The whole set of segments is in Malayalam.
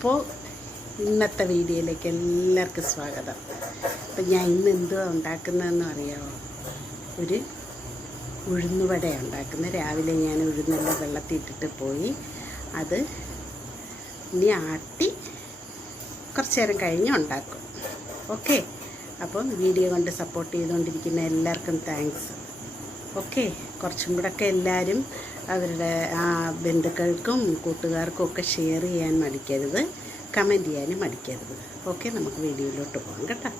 അപ്പോൾ ഇന്നത്തെ വീഡിയോയിലേക്ക് എല്ലാവർക്കും സ്വാഗതം. അപ്പം ഞാൻ ഇന്ന് എന്തുവാ ഉണ്ടാക്കുന്നതെന്ന് അറിയാമോ? ഒരു ഉഴുന്നുവടയാണ് ഉണ്ടാക്കുന്നത്. രാവിലെ ഞാൻ ഉഴുന്നെല്ലാം വെള്ളത്തിൽ ഇട്ടിട്ട് പോയി. അത് ഇനി ആട്ടി കുറച്ച് നേരം കഴിഞ്ഞ് ഉണ്ടാക്കും. ഓക്കെ, അപ്പം വീഡിയോ കൊണ്ട് സപ്പോർട്ട് ചെയ്തുകൊണ്ടിരിക്കുന്ന എല്ലാവർക്കും താങ്ക്സ്. ഓക്കെ, കുറച്ചും കൂടെയൊക്കെ എല്ലാവരും അവരുടെ ബന്ധുക്കൾക്കും കൂട്ടുകാർക്കും ഒക്കെ ഷെയർ ചെയ്യാൻ മടിക്കരുത്, കമൻറ്റ് ചെയ്യാനും മടിക്കരുത്. ഓക്കെ, നമുക്ക് വീഡിയോയിലോട്ട് പോകാം കേട്ടോ.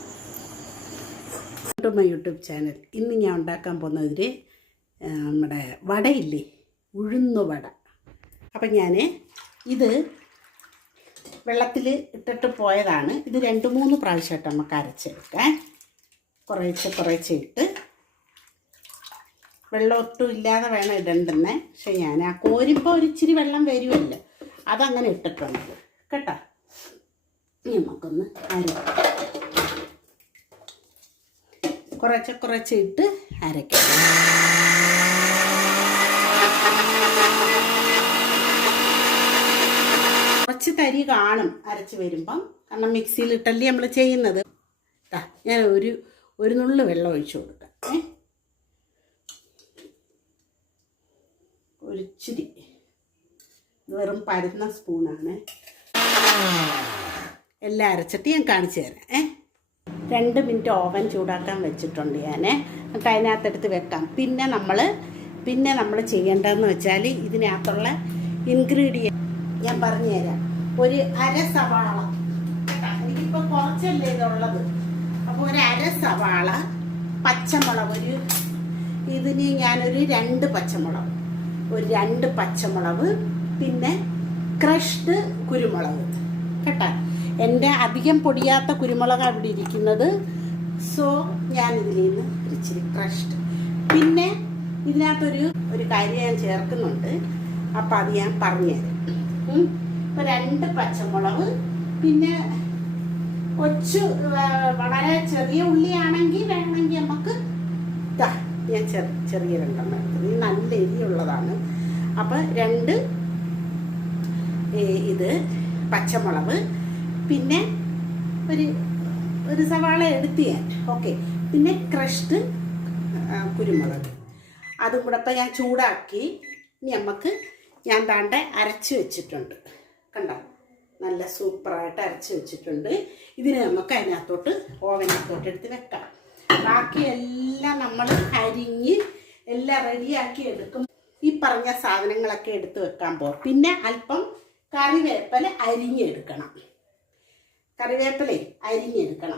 My YouTube channel. ഇന്ന് ഞാൻ ഉണ്ടാക്കാൻ പോകുന്നതിൽ നമ്മുടെ വടയില്ലേ, ഉഴുന്നുവട. അപ്പം ഞാൻ ഇത് വെള്ളത്തിൽ ഇട്ടിട്ട് പോയതാണ്. ഇത് 2-3 പ്രാവശ്യമായിട്ട് നമുക്ക് അരച്ചെടുക്കാം. കുറേശ്ശെ ഇട്ട് വെള്ളം ഒട്ടും ഇല്ലാതെ വേണം ഇടണ്ടെന്നേ. പക്ഷെ ഞാൻ ആ കോരിപ്പോൾ ഒരിച്ചിരി വെള്ളം വരുമല്ലോ, അതങ്ങനെ ഇട്ടിട്ടുണ്ട് കേട്ടോ. നമുക്കൊന്ന് കുറച്ച് ഇട്ട് അരയ്ക്കാം. കുറച്ച് തരി കാണും അരച്ച് വരുമ്പം, കാരണം മിക്സിയിലിട്ടല്ലേ നമ്മൾ ചെയ്യുന്നത്. ഞാൻ ഒരു നുള്ളു വെള്ളം ഒഴിച്ചു കൊടുക്കാം. ഒരിച്ചിരി, വെറും പരന്ന സ്പൂണാണ്. എല്ലാം അരച്ചിട്ട് ഞാൻ കാണിച്ചു തരാം. 2 മിനിറ്റ് ഓവൻ ചൂടാക്കാൻ വെച്ചിട്ടുണ്ട് ഞാൻ. എന്നിട്ട് അതിനകത്തെടുത്ത് വെക്കാം. പിന്നെ നമ്മൾ ചെയ്യേണ്ടതെന്ന് വെച്ചാൽ ഇതിനകത്തുള്ള ഇൻഗ്രീഡിയൻറ്റ് ഞാൻ പറഞ്ഞു തരാം. ഒരു അര സവാള, എനിക്കിപ്പോൾ കുറച്ചല്ലേ ഇതുള്ളത്, അപ്പോൾ ഒരു അര സവാള, പച്ചമുളക് ഇതിന് ഞാനൊരു 2 പച്ചമുളക്, ഒരു 2 പച്ചമുളക്, പിന്നെ ക്രഷ്ഡ് കുരുമുളക് കേട്ടോ. എൻ്റെ അധികം പൊടിയാത്ത കുരുമുളക് അവിടെ ഇരിക്കുന്നത്, സോ ഞാനിതിൽ നിന്ന് ഇച്ചിരി ക്രഷ്ഡ്. പിന്നെ ഇതിനകത്തൊരു കാര്യം ഞാൻ ചേർക്കുന്നുണ്ട്, അപ്പം അത് ഞാൻ പറഞ്ഞുതരാം. ഇപ്പോൾ 2 പച്ചമുളക്, പിന്നെ വളരെ ചെറിയ ഉള്ളിയാണെങ്കിൽ വേണമെങ്കിൽ നമുക്ക് ഞാൻ ചെറിയ 2 എടുത്തത്. ഇത് നല്ല എരിയുള്ളതാണ്. അപ്പം 2 ഇത് പച്ചമുളക്, പിന്നെ ഒരു സവാള എടുത്ത് ഞാൻ. ഓക്കെ, പിന്നെ ക്രഷ്ഡ് കുരുമുളക്, അതും കൂടെ ഇപ്പം ഞാൻ ചൂടാക്കി. ഇനി ഞാൻ അരച്ച് വെച്ചിട്ടുണ്ട് കണ്ടോ, നല്ല സൂപ്പറായിട്ട് അരച്ച് വെച്ചിട്ടുണ്ട്. ഇതിന് നമുക്ക് ഓവനകത്തോട്ട് എടുത്ത് വെക്കാം. ബാക്കി എല്ലാം നമ്മൾ അരിഞ്ഞ് എല്ലാം റെഡിയാക്കി എടുക്കും. ഈ പറഞ്ഞ സാധനങ്ങളൊക്കെ എടുത്ത് വെക്കാൻ പോകും. പിന്നെ അല്പം കറിവേപ്പില അരിഞ്ഞെടുക്കണം.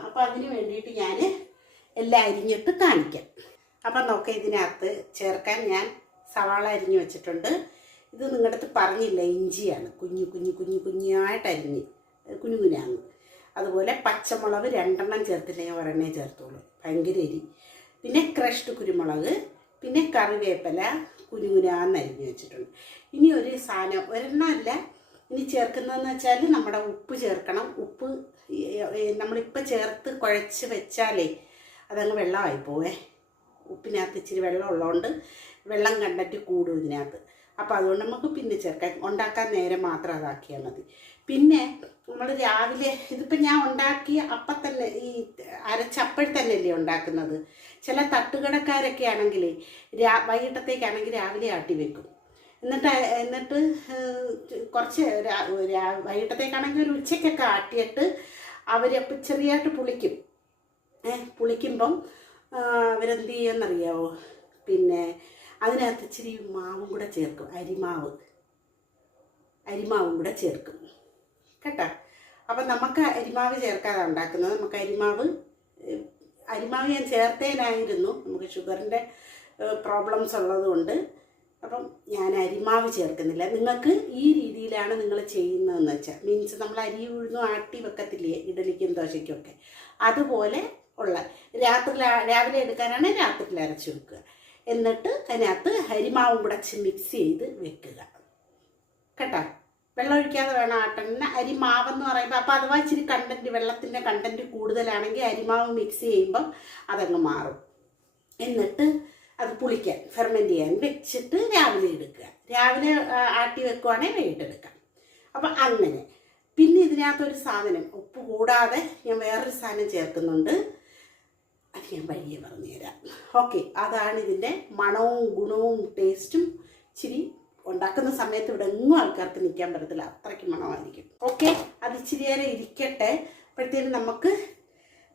അപ്പം അതിന് വേണ്ടിയിട്ട് ഞാൻ എല്ലാം അരിഞ്ഞിട്ട് കാണിക്കാം. അപ്പം നോക്കാം. ഇതിനകത്ത് ചേർക്കാൻ ഞാൻ സവാള അരിഞ്ഞ് വെച്ചിട്ടുണ്ട്. ഇത് നിങ്ങളുടെ അടുത്ത് പറഞ്ഞില്ല, ഇഞ്ചിയാണ് കുഞ്ഞായിട്ട് അരിഞ്ഞ് കുഞ്ഞുകുഞ്ഞാന്ന്. അതുപോലെ പച്ചമുളക് 2 ചേർത്തില്ല, ഞാൻ ഒരെണ്ണേ ചേർത്തോളൂ, ഭയങ്കര എരി. പിന്നെ ക്രഷ്ഡ് കുരുമുളക്, പിന്നെ കറിവേപ്പില കുഞ്ഞുകുഞ്ഞാന്ന് അരിഞ്ഞ് വെച്ചിട്ടുണ്ട്. ഇനി ഒരു സാധനം, ഒരെണ്ണമല്ല ഇനി ചേർക്കുന്നതെന്ന് വെച്ചാൽ നമ്മുടെ ഉപ്പ് ചേർക്കണം. ഉപ്പ് നമ്മളിപ്പോൾ ചേർത്ത് കുഴച്ച് വെച്ചാലേ അതങ്ങ് വെള്ളമായി പോവേ. ഉപ്പിനകത്ത് ഇച്ചിരി വെള്ളം ഉള്ളതുകൊണ്ട് വെള്ളം കണ്ടന്റ് കൂടും ഇതിനകത്ത്. അപ്പോൾ അതുകൊണ്ട് നമുക്ക് പിന്നെ ചേർക്കാം. ഉണ്ടാക്കാൻ നേരം മാത്രം അതാക്കിയാൽ മതി. പിന്നെ നമ്മൾ രാവിലെ ഇതിപ്പോൾ ഞാൻ ഉണ്ടാക്കിയ അപ്പം തന്നെ ഈ അരച്ചപ്പോഴത്തന്നെയല്ലേ ഉണ്ടാക്കുന്നത്. ചില തട്ടുകടക്കാരൊക്കെ ആണെങ്കിൽ വൈകിട്ടത്തേക്കാണെങ്കിൽ രാവിലെ ആട്ടി വെക്കും. എന്നിട്ട് കുറച്ച് വൈകിട്ടത്തേക്കാണെങ്കിൽ ഒരു ഉച്ചയ്ക്കൊക്കെ ആട്ടിയിട്ട് അവരപ്പോൾ ചെറിയായിട്ട് പുളിക്കുമ്പം അവരെന്ത് ചെയ്യുമെന്നറിയാവോ? പിന്നെ അതിനകത്ത് ഇച്ചിരി മാവും കൂടെ ചേർക്കും, അരിമാവും കൂടെ ചേർക്കും കേട്ടോ. അപ്പം നമുക്ക് അരിമാവ് ചേർക്കാതെ ഉണ്ടാക്കുന്നത്. നമുക്ക് അരിമാവ് ഞാൻ ചേർത്തേനായിരുന്നു, നമുക്ക് ഷുഗറിൻ്റെ പ്രോബ്ലംസ് ഉള്ളതുകൊണ്ട്. അപ്പം ഞാൻ അരിമാവ് ചേർക്കുന്നില്ല. നിങ്ങൾക്ക് ഈ രീതിയിലാണ് നിങ്ങൾ ചെയ്യുന്നതെന്ന് വെച്ചാൽ, മീൻസ് നമ്മൾ അരി ഉഴുന്നും ആട്ടി വെക്കത്തില്ലേ ഇഡലിക്കും ദോശയ്ക്കും ഒക്കെ, അതുപോലെ ഉള്ള രാവിലെ എടുക്കാനാണ് രാത്രിയിൽ അരച്ച് വെക്കുക. എന്നിട്ട് അതിനകത്ത് അരിമാവും കൂടെ മിക്സ് ചെയ്ത് വെക്കുക കേട്ടോ. വെള്ളം ഒഴിക്കാതെ വേണം ആട്ടാൻ. അരിമാവെന്ന് പറയുമ്പോൾ അപ്പോൾ അഥവാ ഇച്ചിരി വെള്ളത്തിൻ്റെ കണ്ടൻറ്റ് കൂടുതലാണെങ്കിൽ അരിമാവ് മിക്സ് ചെയ്യുമ്പം അതങ്ങ് മാറും. എന്നിട്ട് അത് പുളിക്കാൻ ഫെർമെൻറ്റ് ചെയ്യാൻ വെച്ചിട്ട് രാവിലെ എടുക്കുക. രാവിലെ ആട്ടി വെക്കുവാണെങ്കിൽ വൈകിട്ട് എടുക്കാം. അപ്പം അങ്ങനെ പിന്നെ ഇതിനകത്തൊരു സാധനം, ഉപ്പ് കൂടാതെ ഞാൻ വേറൊരു സാധനം ചേർക്കുന്നുണ്ട്. അത് ഞാൻ വഴിയെ പറഞ്ഞുതരാം. ഓക്കെ, അതാണ് ഇതിൻ്റെ മണവും ഗുണവും ടേസ്റ്റും. ഇച്ചിരി ഉണ്ടാക്കുന്ന സമയത്ത് ഇവിടെ എങ്ങും ആൾക്കാർക്ക് നിൽക്കാൻ പറ്റത്തില്ല, അത്രയ്ക്ക് മണമായിരിക്കും. ഓക്കെ, അത് ഇച്ചിരി നേരം ഇരിക്കട്ടെ. അപ്പോഴത്തേനും നമുക്ക്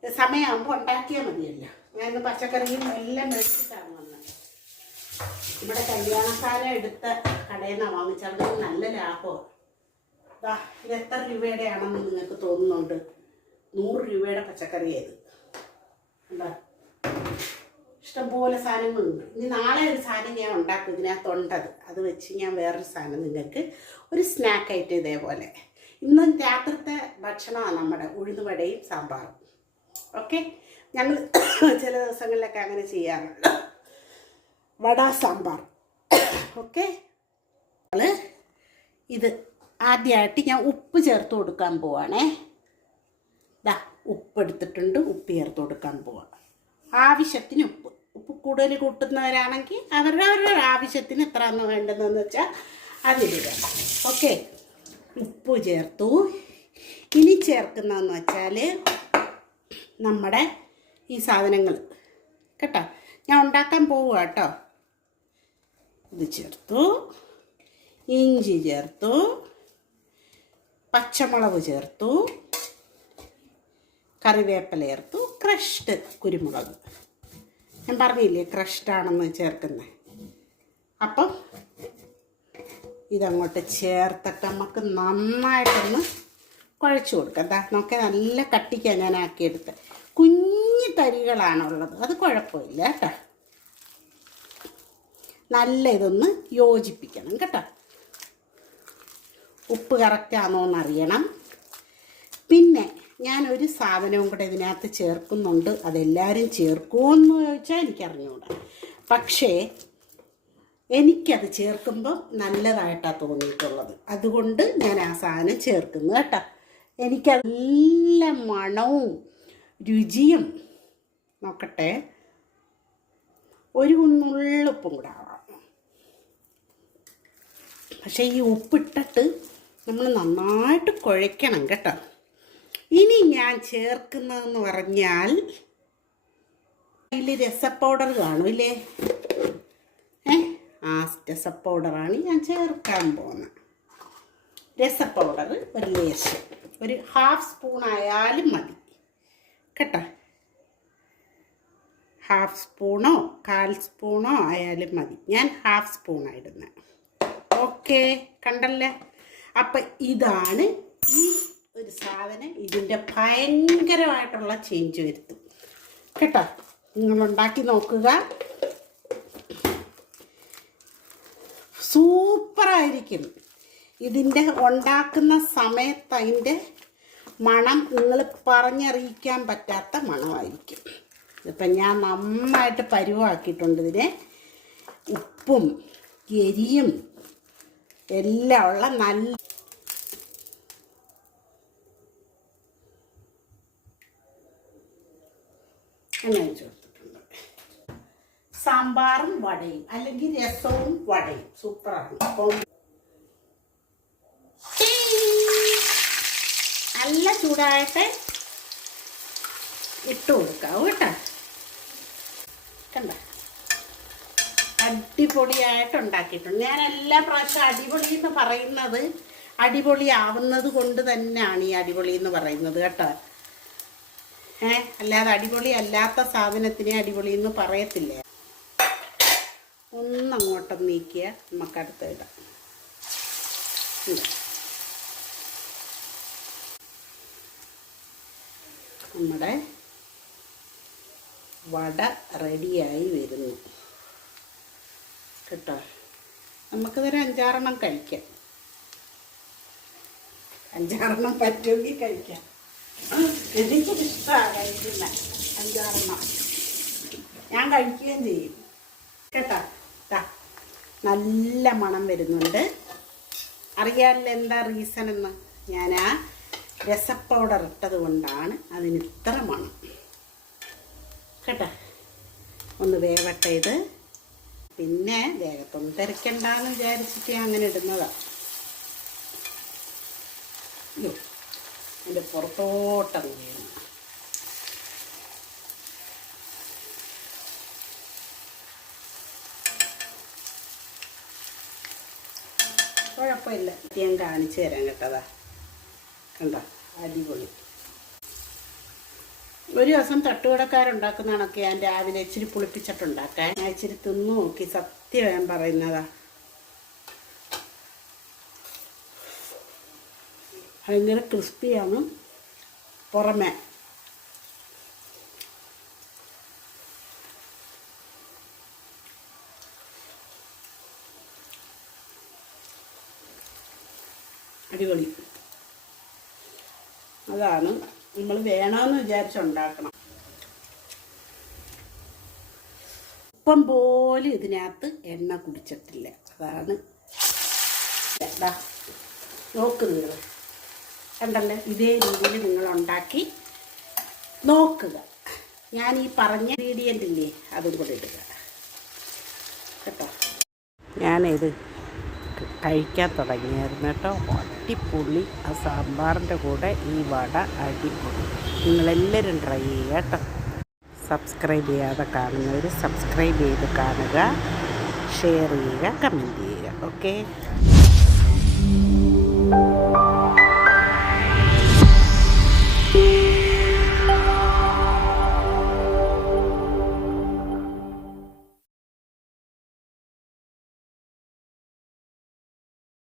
സമയമാകുമ്പോൾ ഉണ്ടാക്കിയാൽ മതിയല്ലോ. ഞാൻ പച്ചക്കറിയും എല്ലാം മേടിച്ചിട്ടാണ് വന്നത്. ഇവിടെ കല്യാണക്കാലം എടുത്ത കടയിൽ നിന്നാണ് വാങ്ങിച്ചത്. നല്ല ലാഭമാണ്. ഇത് എത്ര രൂപയുടെ ആണെന്ന് നിങ്ങൾക്ക് തോന്നുന്നുണ്ട്? 100 രൂപയുടെ പച്ചക്കറിയായത്. എന്താ, ഇഷ്ടംപോലെ സാധനങ്ങളുണ്ട്. ഇനി നാളെ ഒരു സാധനം ഞാൻ ഉണ്ടാക്കും ഇതിനകത്തുണ്ടത്. അത് വെച്ച് ഞാൻ വേറൊരു സാധനം നിങ്ങൾക്ക് ഒരു സ്നാക്കായിട്ട് ഇതേപോലെ. ഇന്നും രാത്രിത്തെ ഭക്ഷണമാണ് നമ്മുടെ ഉഴുന്നുവടയും സാമ്പാറും. ഓക്കെ, ഞങ്ങൾ ചില ദിവസങ്ങളിലൊക്കെ അങ്ങനെ ചെയ്യാറുണ്ട്, വട സാമ്പാർ. ഓക്കെ, ഇത് ആദ്യമായിട്ട് ഞാൻ ഉപ്പ് ചേർത്ത് കൊടുക്കാൻ പോവാണേ. ഉപ്പ് എടുത്തിട്ടുണ്ട്, ഉപ്പ് ചേർത്ത് കൊടുക്കാൻ പോവാം. ആവശ്യത്തിന് ഉപ്പ്. ഉപ്പ് കൂടുതൽ കൂട്ടുന്നവരാണെങ്കിൽ അവരുടെ ആവശ്യത്തിന് എത്രയാണ് വേണ്ടതെന്ന് വെച്ചാൽ അതിലിടുക. ഓക്കെ, ഉപ്പ് ചേർത്തു. ഇനി ചേർക്കുന്നതെന്ന് വെച്ചാൽ നമ്മുടെ ഈ സാധനങ്ങൾ കേട്ടോ, ഞാൻ ഉണ്ടാക്കാൻ പോവുക കേട്ടോ. ഇത് ചേർത്തു, ഇഞ്ചി ചേർത്തു, പച്ചമുളക് ചേർത്തു, കറിവേപ്പില ചേർത്തു, ക്രഷ്ഡ് കുരുമുളക്. ഞാൻ പറഞ്ഞില്ലേ ക്രഷ്ഡാണെന്ന് ചേർക്കുന്നത്. അപ്പം ഇതങ്ങോട്ട് ചേർത്തിട്ട് നമുക്ക് നന്നായിട്ടൊന്ന് കുഴച്ച് കൊടുക്കാം. എന്താ നോക്കി, നല്ല കട്ടിക്കാണ് ഞാൻ ആക്കിയെടുത്ത്. കുഞ്ഞു തരികളാണുള്ളത്, അത് കുഴപ്പമില്ല കേട്ടോ. നല്ല ഇതൊന്ന് യോജിപ്പിക്കണം കേട്ടോ. ഉപ്പ് കറക്റ്റാണോ എന്നറിയണം. പിന്നെ ഞാനൊരു സാധനവും കൂടെ ഇതിനകത്ത് ചേർക്കുന്നുണ്ട്. അതെല്ലാവരും ചേർക്കുമോയെന്ന് ചോദിച്ചാൽ എനിക്കറിഞ്ഞൂടാ. പക്ഷേ എനിക്കത് ചേർക്കുമ്പോൾ നല്ലതായിട്ടാണ് തോന്നിയിട്ടുള്ളത്. അതുകൊണ്ട് ഞാൻ ആ സാധനം ചേർക്കുന്നു കേട്ടോ. എനിക്കത് നല്ല മണവും രുചിയും. നോക്കട്ടെ, ഒരു നുള്ളുപ്പും കൂടെ ആവാം. പക്ഷേ ഈ ഉപ്പിട്ടിട്ട് നമ്മൾ നന്നായിട്ട് കുഴയ്ക്കണം കേട്ടോ. ഇനി ഞാൻ ചേർക്കുന്നതെന്ന് പറഞ്ഞാൽ ഇതിൽ രസപ്പൗഡർ കാണുമില്ലേ? ആ രസപ്പൗഡറാണ് ഞാൻ ചേർക്കാൻ പോകുന്നത്. രസപ്പൗഡർ ഒരു ലേശം, ഒരു 1/2 സ്പൂൺ ആയാലും മതി കേട്ടോ. 1/2 സ്പൂണോ 1/4 സ്പൂണോ ആയാലും മതി. ഞാൻ 1/2 സ്പൂണാണ് ഇടുന്നത്. ഓക്കെ, കണ്ടല്ലേ? അപ്പം ഇതാണ് ഈ ഒരു സാധനം. ഇതിൻ്റെ ഭയങ്കരമായിട്ടുള്ള ചേഞ്ച് വരുത്തും കേട്ടോ. നിങ്ങളുണ്ടാക്കി നോക്കുക, സൂപ്പറായിരിക്കും. ഇതിൻ്റെ ഉണ്ടാക്കുന്ന സമയത്ത് അതിൻ്റെ മണം നിങ്ങൾ പറഞ്ഞറിയിക്കാൻ പറ്റാത്ത മണമായിരിക്കും. ഇപ്പം ഞാൻ നന്നായിട്ട് പരുവാക്കിയിട്ടുണ്ട്. ഇതിനെ ഉപ്പും എരിയും എല്ലാം ഉള്ള നല്ല അങ്ങനെ ചേർത്തിട്ടുണ്ട്. സാമ്പാറും വടയും അല്ലെങ്കിൽ രസവും വടയും സൂപ്പറാണ്. അപ്പം നല്ല ചൂടായിട്ട് ഇട്ട് കൊടുക്കാം കേട്ടോ. കണ്ട, അടിപൊളിയായിട്ട് ഉണ്ടാക്കിയിട്ടുണ്ട്. ഞാൻ എല്ലാ പ്രാവശ്യം അടിപൊളി എന്ന് പറയുന്നത് അടിപൊളിയാവുന്നത് കൊണ്ട് തന്നെയാണ് ഈ അടിപൊളി എന്ന് പറയുന്നത് കേട്ടോ. അല്ലാതെ അടിപൊളി അല്ലാത്ത സാധനത്തിനെ അടിപൊളി എന്ന് പറയത്തില്ല. ഒന്നങ്ങോട്ടൊന്ന് നീക്കിയ നമുക്കടുത്ത് ഇടാം. നമ്മുടെ വട റെഡിയായി വരുന്നു കേട്ടോ. നമുക്കിതൊരു 5-6 കഴിക്കാം. 5-6 പറ്റുമെങ്കിൽ കഴിക്കാം. എനിക്കിഷ്ടമാണ് കഴിക്കുന്ന 5-6. ഞാൻ കഴിക്കുകയും ചെയ്യും കേട്ടോ. നല്ല മണം വരുന്നുണ്ട്. അറിയാമല്ലോ എന്താ റീസൺ എന്ന്? ഞാൻ ആ രസപ്പൗഡർ ഇട്ടത് കൊണ്ടാണ് അതിന് ഇത്ര മണം കേട്ടോ. ഒന്ന് വേവട്ടെ ഇത്. പിന്നെ വേഗത്തൊന്നും തിരക്കണ്ടെന്ന് വിചാരിച്ചിട്ട് അങ്ങനെ ഇടുന്നതാണ്. ഇതിൻ്റെ പുറത്തോട്ടങ്ങ് വീഴും. കുഴപ്പമില്ല, ഞാൻ കാണിച്ചു തരാം കേട്ടതാ. കണ്ടോ, അടിപൊളി. ഒരു ദിവസം തട്ടുകടക്കാരുണ്ടാക്കുന്ന കണക്ക് ഞാൻ രാവിലെ ഇച്ചിരി പുളിപ്പിച്ചിട്ടുണ്ടാക്കാൻ. ഞാൻ ഇച്ചിരി തിന്നു നോക്കി, സത്യം ഞാൻ പറയുന്നതാ. ഭയങ്കര ക്രിസ്പിയാണ് പുറമേ. അടിപൊളി. അതാണ് നമ്മൾ വേണമെന്ന് വിചാരിച്ചുണ്ടാക്കണം. ഉപ്പം പോലും ഇതിനകത്ത് എണ്ണ കുടിച്ചിട്ടില്ല. അതാണ് നോക്ക് നിങ്ങൾ കണ്ടല്ലേ. ഇതേ രീതിയിൽ നിങ്ങൾ ഉണ്ടാക്കി നോക്കുക. ഞാൻ ഈ പറഞ്ഞ ഇൻഗ്രീഡിയൻ്റ് ഇല്ലേ, അതും കൂടെ ഇടുക കേട്ടോ. ഞാനിത് കഴിക്കാൻ തുടങ്ങിയായിരുന്നു കേട്ടോ. അടിപൊളി. ആ സാമ്പാറിൻ്റെ കൂടെ ഈ വട അടിപൊളി. നിങ്ങളെല്ലാവരും ട്രൈ ചെയ്യുക കേട്ടോ. സബ്സ്ക്രൈബ് ചെയ്യാതെ കാണുന്നവർ സബ്സ്ക്രൈബ് ചെയ്ത് കാണുക, ഷെയർ ചെയ്യുക, കമൻറ്റ് ചെയ്യുക. ഓക്കെ.